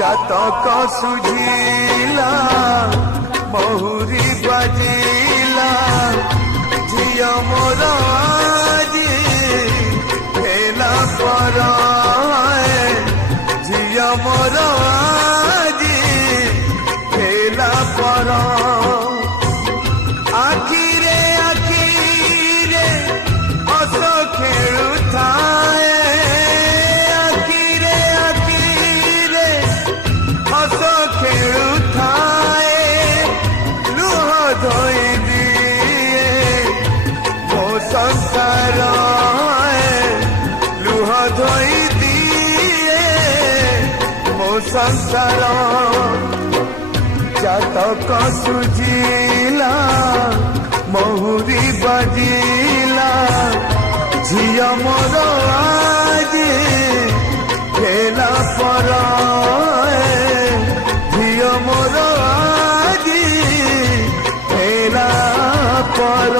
जातक सुझिला महुरी बाजिला झिया मोर आजी हेला पर झिया मोर आजी हेला पर आखिरे आखिरे हस खेलु थाए आखिरे आखिरे हस खेलु थाए लुह धोई दिए मो संसार लुह धोई दिए मो संसार जातक सुझिला महुरी बाजिला झिया मोर आजी हेला पर झिया मोर आजी हेला पर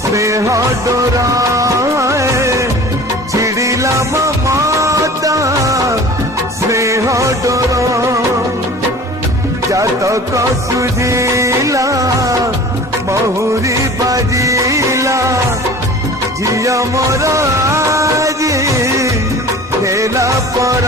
स्नेह डोराए छिड़िला ममता स्नेह डोर जातक सुझिला महुरी बाजिला झिया मोर आजी हेला पर